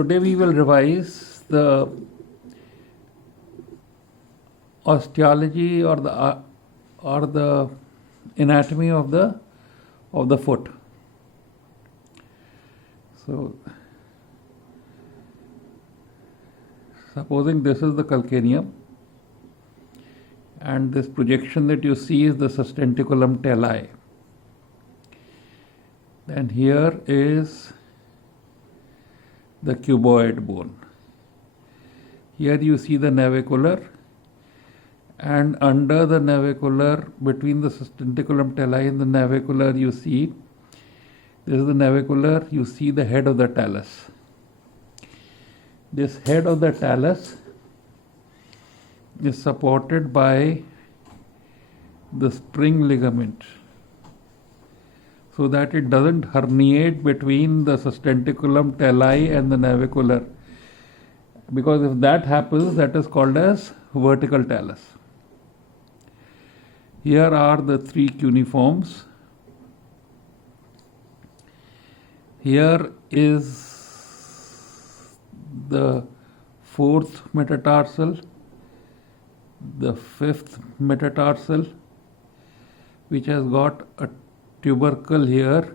Today we will revise the osteology or the anatomy of the foot. So, supposing this is the calcaneum, and this projection that you see is the sustentaculum talli. Then here is the cuboid bone. Here you see the navicular, and under the navicular, between the sustentaculum talli and the navicular, you see, this is the navicular, you see the head of the talus. This head of the talus is supported by the spring ligament, so that it doesn't herniate between the sustentaculum talli and the navicular, because if that happens, that is called as vertical talus. Here are the three cuneiforms. Here is the fourth metatarsal, the fifth metatarsal, which has got a tubercle here,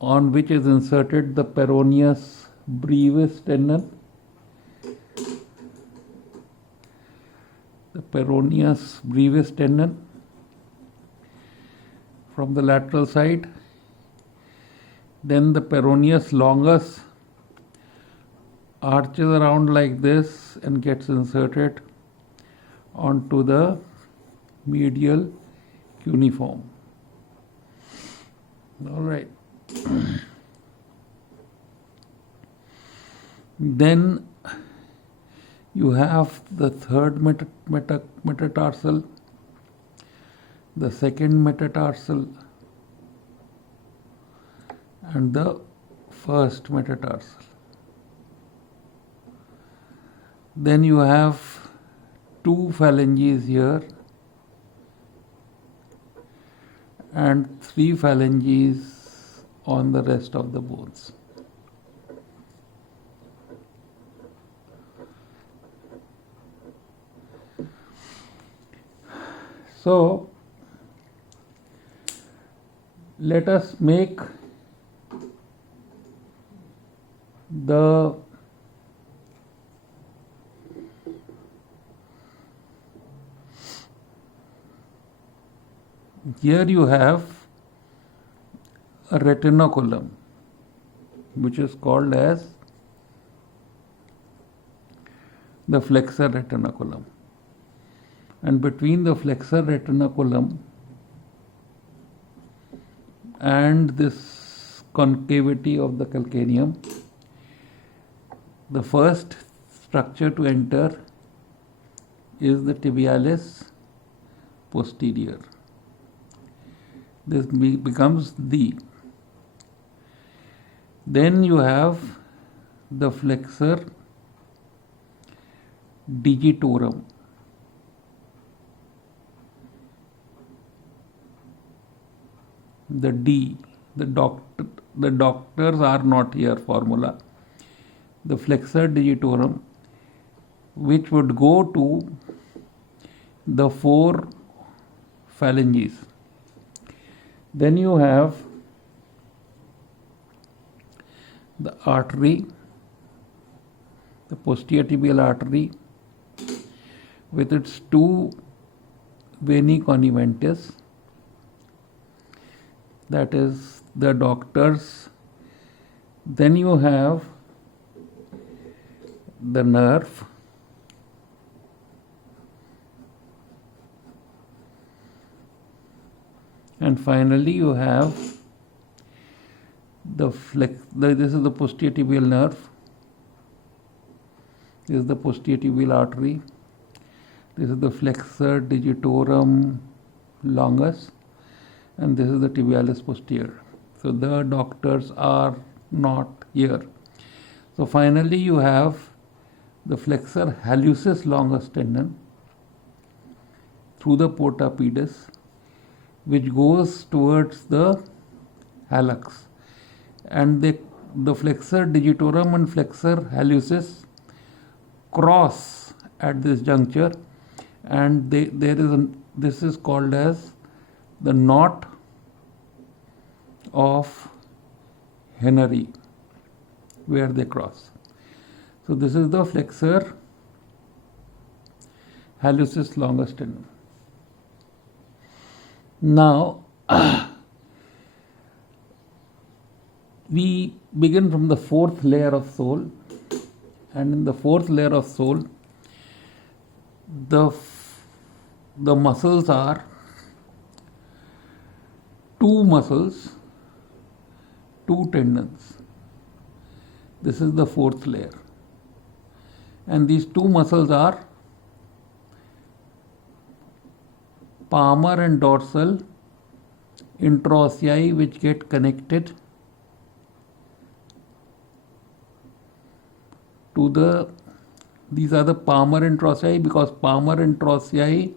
on which is inserted the peroneus brevis tendon. The peroneus brevis tendon from the lateral side. Then the peroneus longus arches around like this and gets inserted onto the medial cuneiform. All right. Then you have the third metatarsal, the second metatarsal, and the first metatarsal. Then you have two phalanges here and three phalanges on the rest of the bones. So, let us make the here you have a retinaculum, which is called as the flexor retinaculum. And between the flexor retinaculum and this concavity of the calcaneum, the first structure to enter is the tibialis posterior. This becomes the. Then you have the flexor digitorum. The D, the doctors are not here formula. The flexor digitorum, which would go to the four phalanges. Then you have the artery, the posterior tibial artery, with its two veni conniventis, that is the doctors. Then you have the nerve, and finally you have this is the posterior tibial nerve, this is the posterior tibial artery, this is the flexor digitorum longus, and this is the tibialis posterior. So the doctors are not here. So finally you have the flexor hallucis longus tendon through the porta pedis, which goes towards the hallux, and the flexor digitorum and flexor hallucis cross at this juncture, and this is called as the knot of Henry, where they cross. So this is the flexor hallucis longus tendon. Now we begin from the fourth layer of sole, and in the fourth layer of sole, the muscles are two muscles, two tendons. This is the fourth layer, and these two muscles are palmar and dorsal interossei, which get connected to these are the palmar interossei, because palmar interossei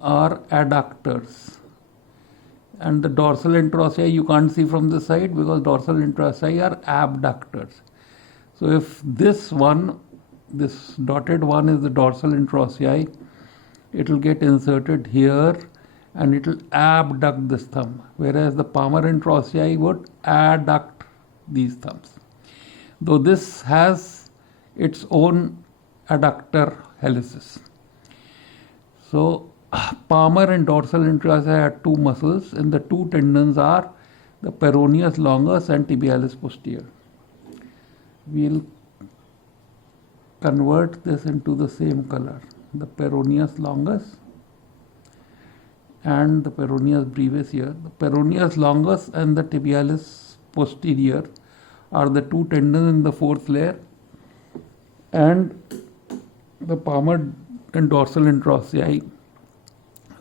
are adductors, and the dorsal interossei you can't see from the side because dorsal interossei are abductors. So if this dotted one is the dorsal interossei, it will get inserted here and it will abduct this thumb, whereas the palmar interossei would adduct these thumbs, though this has its own adductor hallucis. So palmar and dorsal interossei are two muscles, and the two tendons are the peroneus longus and tibialis posterior. We'll convert this into the same color, the peroneus longus and the peroneus brevis here. The peroneus longus and the tibialis posterior are the two tendons in the fourth layer, and the palmar and dorsal interossei,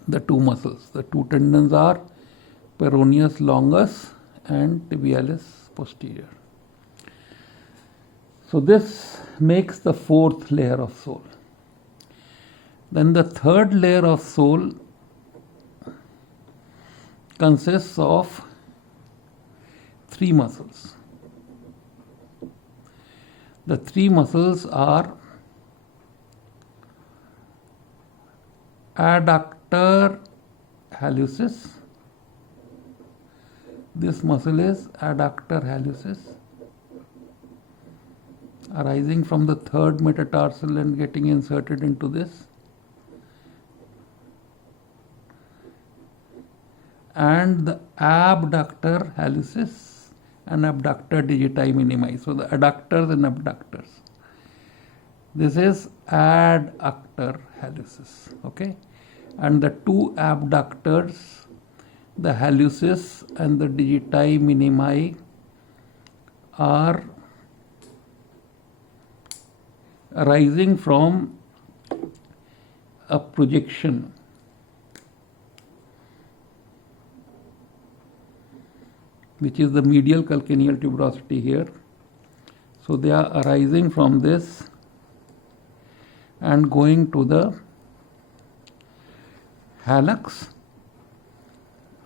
the two muscles. The two tendons are peroneus longus and tibialis posterior. So this makes the fourth layer of sole. Then the third layer of sole consists of three muscles. The three muscles are adductor hallucis. This muscle is adductor hallucis, arising from the third metatarsal and getting inserted into this, and the abductor hallucis and abductor digiti minimi. So the adductors and abductors. This is adductor hallucis, okay? And the two abductors, the hallucis and the digiti minimi, are arising from a projection which is the medial calcaneal tuberosity here. So they are arising from this and going to the hallux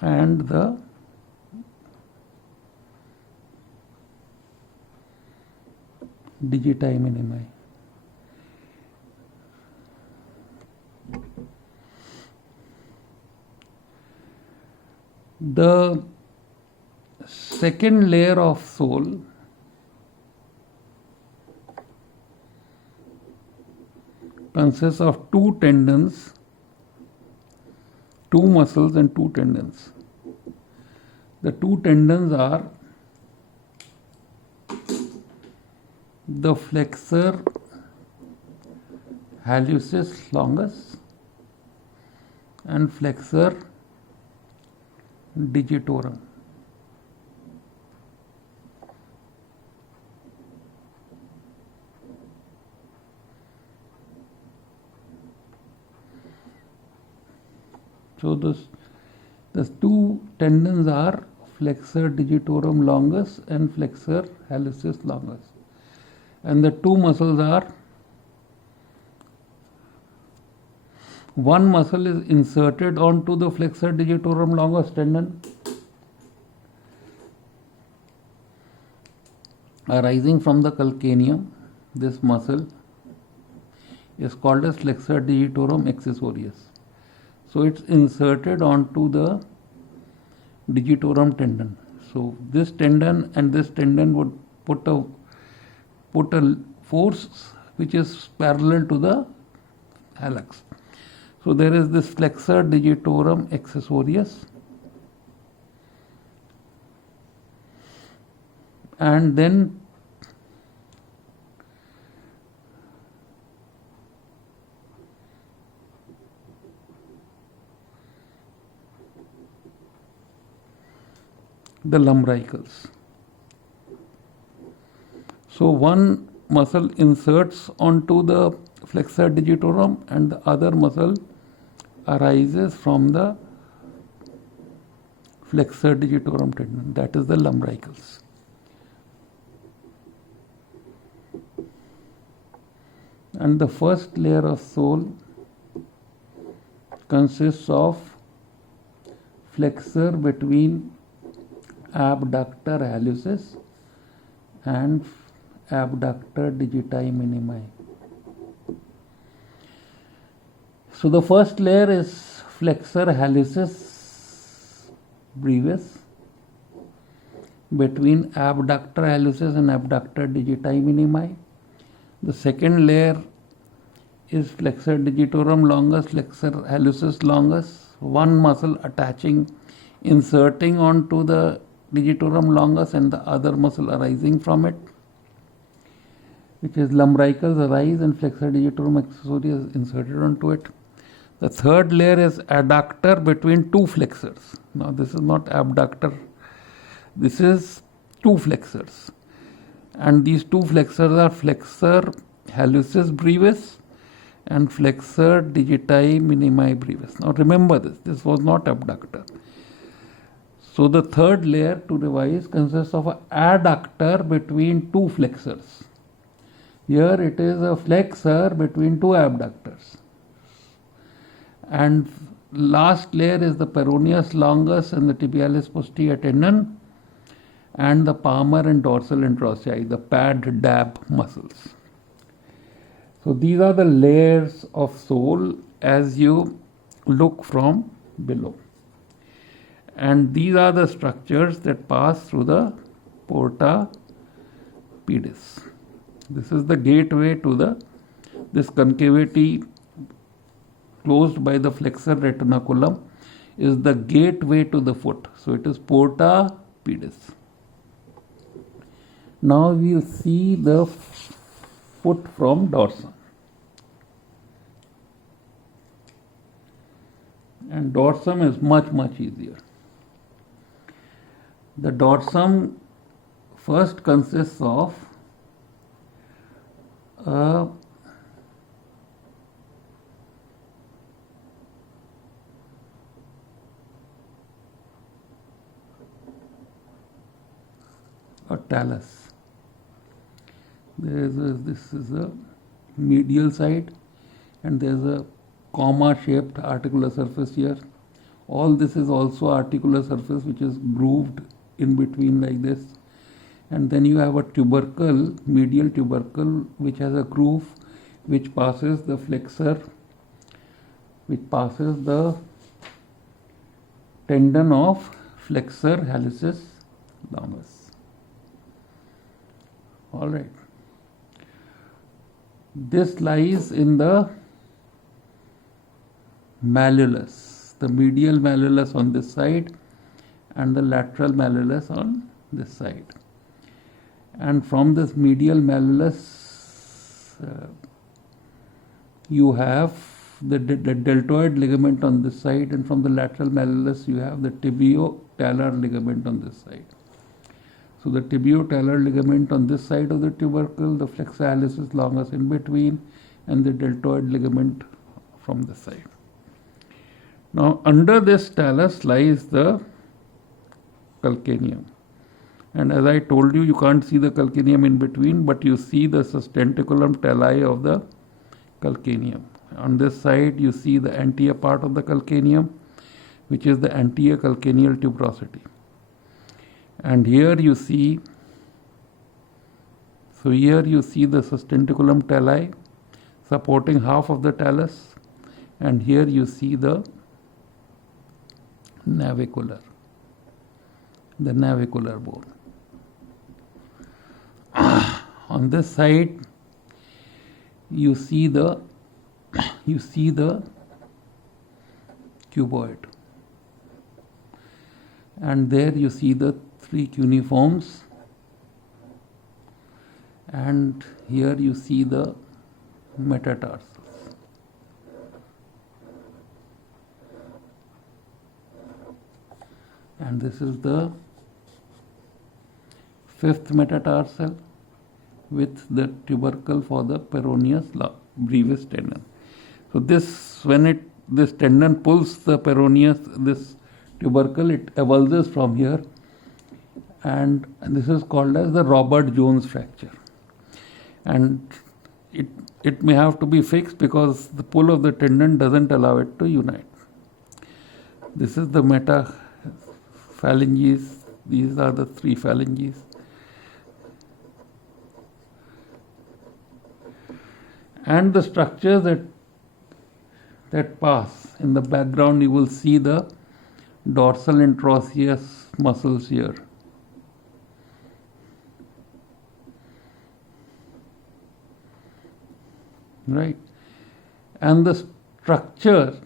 and the digiti minimi. The second layer of sole consists of two tendons, two muscles and two tendons. The two tendons are the flexor hallucis longus and flexor digitorum. So the two tendons are flexor digitorum longus and flexor hallucis longus, and the two muscles are, one muscle is inserted onto the flexor digitorum longus tendon arising from the calcaneum. This muscle is called as flexor digitorum accessorius. So it's inserted onto the digitorum tendon. So this tendon and this tendon would put a force which is parallel to the hallux. So there is this flexor digitorum accessorius, and then the lumbricals. So one muscle inserts onto the flexor digitorum and the other muscle arises from the flexor digitorum tendon, that is the lumbricals. And the first layer of sole consists of flexor between abductor hallucis and abductor digiti minimi. So the first layer is flexor hallucis brevis between abductor hallucis and abductor digiti minimi. The second layer is flexor digitorum longus, flexor hallucis longus, one muscle inserting onto the digitorum longus and the other muscle arising from it, which is lumbricals arise and flexor digitorum accessorius is inserted onto it. The third layer is adductor between two flexors. Now this is not abductor, this is two flexors. And these two flexors are flexor hallucis brevis and flexor digiti minimi brevis. Now remember this was not abductor. So the third layer, to revise, consists of an adductor between two flexors. Here it is a flexor between two abductors. And last layer is the peroneus longus and the tibialis posterior tendon and the palmar and dorsal interossei, the pad dab muscles. So these are the layers of sole as you look from below. And these are the structures that pass through the porta pedis. This is the gateway to this concavity closed by the flexor retinaculum is the gateway to the foot. So it is porta pedis. Now we will see the foot from dorsum. And dorsum is much easier. The dorsum first consists of a talus. This is a medial side and there is a comma shaped articular surface here. All this is also articular surface which is grooved in between like this. And then you have a tubercle, medial tubercle, which has a groove which passes the flexor, which passes the tendon of flexor hallucis longus. All right. This lies in the malleolus, the medial malleolus on this side and the lateral malleolus on this side. And from this medial malleolus, you have the deltoid ligament on this side, and from the lateral malleolus, you have the tibio-talar ligament on this side. So the tibio-talar ligament on this side of the tubercle, the flexor hallucis longus in between, and the deltoid ligament from this side. Now under this talus lies the calcaneum. And as I told you, you can't see the calcaneum in between, but you see the sustentaculum tali of the calcaneum. On this side, you see the anterior part of the calcaneum, which is the anterior calcaneal tuberosity. And here you see So here you see the sustentaculum tali supporting half of the talus, and here you see the navicular bone. On this side you see the cuboid, and there you see the three cuneiforms, and here you see the metatarsals. And this is the fifth metatarsal with the tubercle for the peroneus brevis tendon. So this tendon pulls the peroneus, this tubercle, it avulses from here, and this is called as the Robert Jones fracture. And it may have to be fixed because the pull of the tendon doesn't allow it to unite. This is the metaphalanges. These are the three phalanges. And the structures that pass in the background, you will see the dorsal interosseous muscles here. Right, and the structure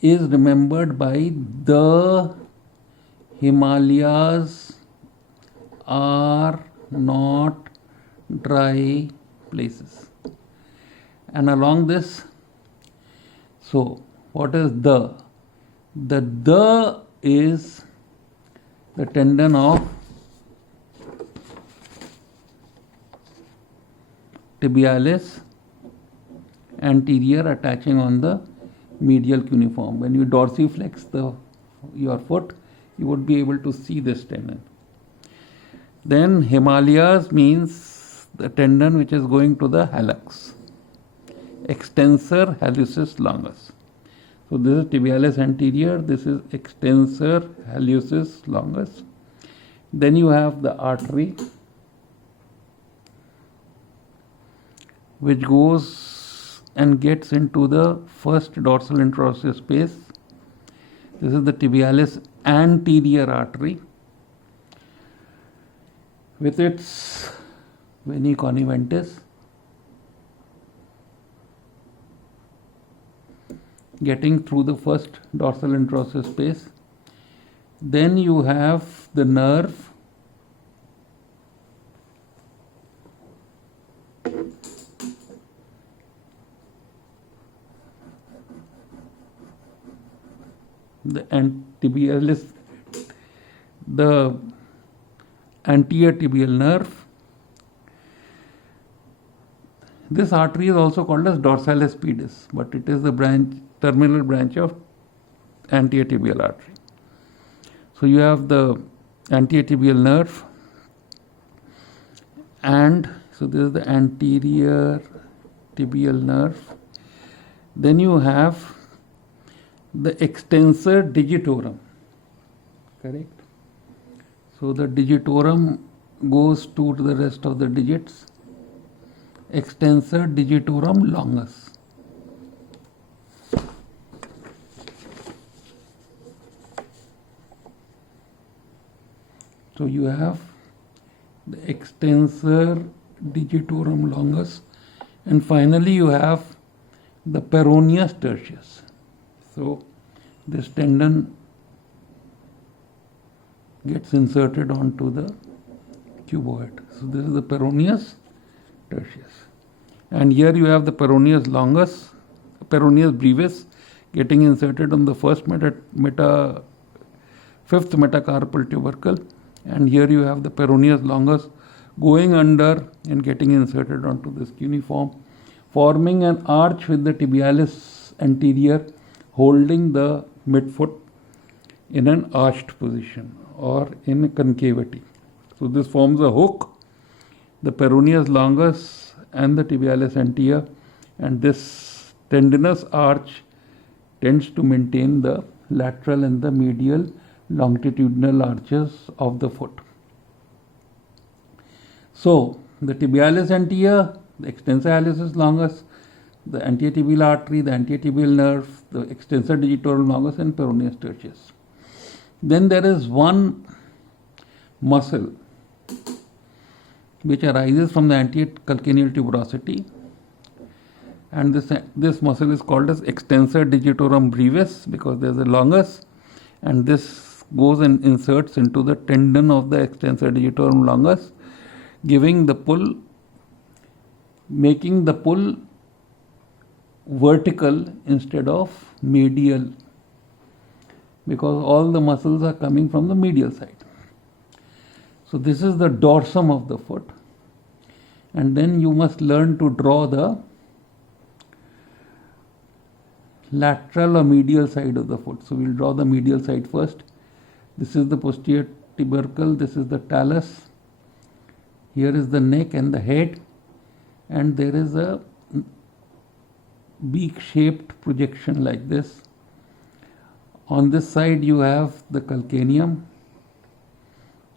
is remembered by the Himalayas are not dry places. And along this, so what is the? The is the tendon of tibialis anterior attaching on the medial cuneiform. When you dorsiflex your foot, you would be able to see this tendon. Then Himalayas means the tendon which is going to the hallux, extensor hallucis longus. So this is tibialis anterior, this is extensor hallucis longus. Then you have the artery which goes and gets into the first dorsal interosseous space. This is the tibialis anterior artery with its vena coniventis getting through the first dorsal interosseous space. Then you have the nerve the anterior tibial nerve. This artery is also called as dorsalis pedis, but it is the terminal branch of anterior tibial artery. So you have the anterior tibial nerve, and so this is the anterior tibial nerve. Then you have the extensor digitorum, correct? So the digitorum goes to the rest of the digits. Extensor digitorum longus. So you have the extensor digitorum longus, and finally you have the peroneus tertius. So this tendon gets inserted onto the cuboid. So this is the peroneus tertius. And here you have the peroneus longus, peroneus brevis getting inserted on the fifth metacarpal tubercle. And here you have the peroneus longus going under and getting inserted onto this cuneiform, forming an arch with the tibialis anterior holding the midfoot in an arched position or in a concavity. So this forms a hook, the peroneus longus and the tibialis anterior, and this tendinous arch tends to maintain the lateral and the medial longitudinal arches of the foot. So the tibialis anterior, the extensor hallucis longus, the anterior tibial artery, the anterior tibial nerve, the extensor digitorum longus, and peroneus tertius. Then there is one muscle which arises from the anterior calcaneal tuberosity, and this muscle is called as extensor digitorum brevis because there is a longus, and this goes and inserts into the tendon of the extensor digitorum longus, giving the pull, making the pull vertical instead of medial, because all the muscles are coming from the medial side. So this is the dorsum of the foot, and then you must learn to draw the lateral or medial side of the foot. So we'll draw the medial side first. This is the posterior tubercle, this is the talus, here is the neck and the head, and there is a beak shaped projection like this. On this side you have the calcaneum,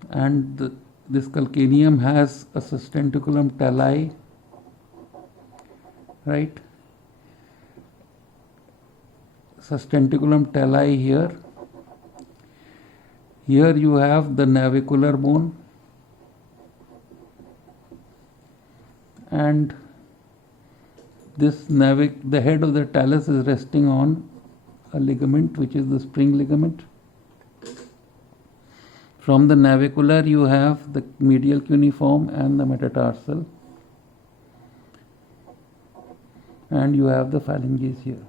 and this calcaneum has a sustentaculum tali, right? Sustentaculum tali here. Here you have the navicular bone, and the head of the talus is resting on a ligament which is the spring ligament. From the navicular you have the medial cuneiform and the metatarsal, and you have the phalanges here.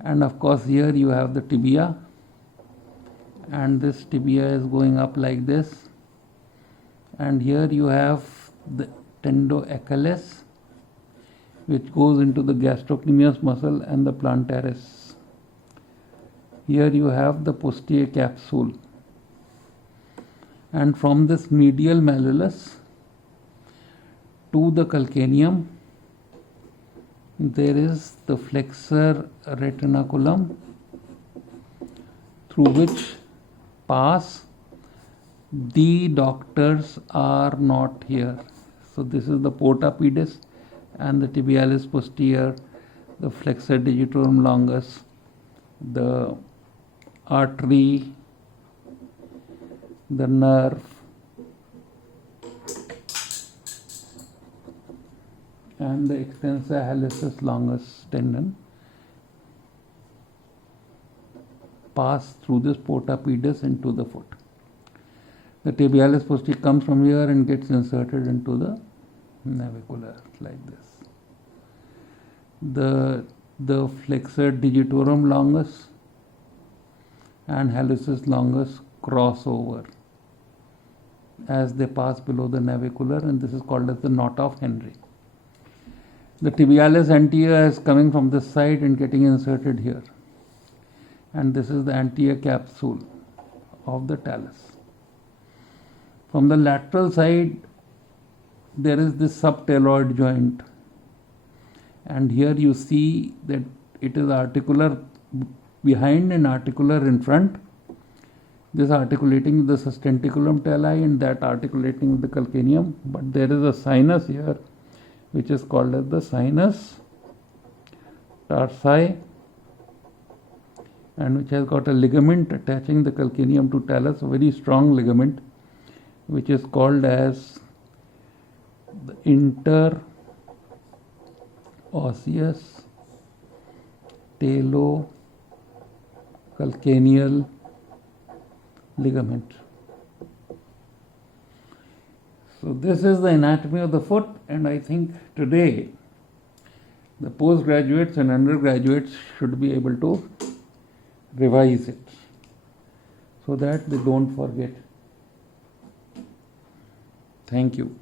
And of course here you have the tibia, and this tibia is going up like this, and here you have the tendoacheles, which goes into the gastrocnemius muscle and the plantaris. Here you have the posterior capsule, and from this medial malleolus to the calcaneum there is the flexor retinaculum, through which pass the doctors are not here. So this is the porta pedis and the tibialis posterior, the flexor digitorum longus, the artery, the nerve, and the extensor hallucis longus tendon pass through this porta pedis into the foot. The tibialis posterior comes from here and gets inserted into the navicular like this. The flexor digitorum longus and hallucis longus cross over as they pass below the navicular, and this is called as the knot of Henry. The tibialis anterior is coming from this side and getting inserted here, and this is the anterior capsule of the talus. From the lateral side there is this subtaloid joint, and here you see that it is articular behind and articular in front. This articulating the sustentaculum tali and that articulating the calcaneum, but there is a sinus here which is called as the sinus tarsi, and which has got a ligament attaching the calcaneum to talus, a very strong ligament, which is called as the interosseous talocalcaneal ligament. So this is the anatomy of the foot, and I think today the postgraduates and undergraduates should be able to revise it so that they don't forget. Thank you.